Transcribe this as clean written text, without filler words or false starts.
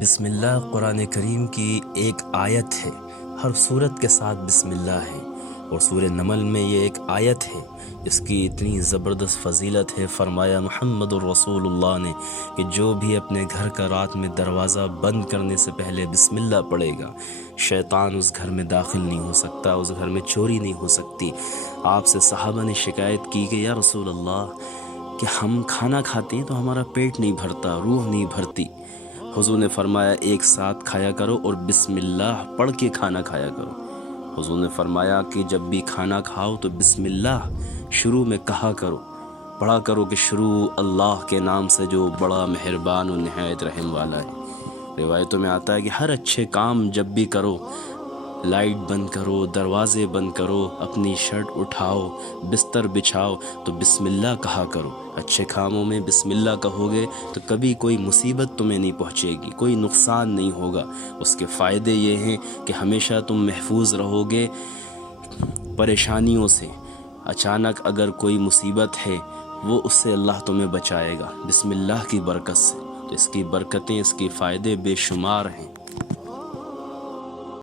بسم اللہ قرآن کریم کی ایک آیت ہے۔ ہر سورت کے ساتھ بسم اللہ ہے، اور سورہ نمل میں یہ ایک آیت ہے اس کی اتنی زبردست فضیلت ہے۔ فرمایا محمد الرسول اللہ نے کہ جو بھی اپنے گھر کا رات میں دروازہ بند کرنے سے پہلے بسم اللہ پڑھے گا، شیطان اس گھر میں داخل نہیں ہو سکتا، اس گھر میں چوری نہیں ہو سکتی۔ آپ سے صحابہ نے شکایت کی کہ یا رسول اللہ کہ ہم کھانا کھاتے ہیں تو ہمارا پیٹ نہیں بھرتا، روح نہیں بھرتی۔ حضور نے فرمایا ایک ساتھ کھایا کرو اور بسم اللہ پڑھ کے کھانا کھایا کرو۔ حضور نے فرمایا کہ جب بھی کھانا کھاؤ تو بسم اللہ شروع میں کہا کرو، پڑھا کرو کہ شروع اللہ کے نام سے جو بڑا مہربان و نہایت رحم والا ہے۔ روایتوں میں آتا ہے کہ ہر اچھے کام جب بھی کرو، لائٹ بند کرو، دروازے بند کرو، اپنی شرٹ اٹھاؤ، بستر بچھاؤ تو بسم اللہ کہا کرو۔ اچھے کاموں میں بسم اللہ کہو گے تو کبھی کوئی مصیبت تمہیں نہیں پہنچے گی، کوئی نقصان نہیں ہوگا۔ اس کے فائدے یہ ہیں کہ ہمیشہ تم محفوظ رہو گے پریشانیوں سے۔ اچانک اگر کوئی مصیبت ہے وہ اس سے اللہ تمہیں بچائے گا بسم اللہ کی برکت سے۔ تو اس کی برکتیں، اس کے فائدے بے شمار ہیں۔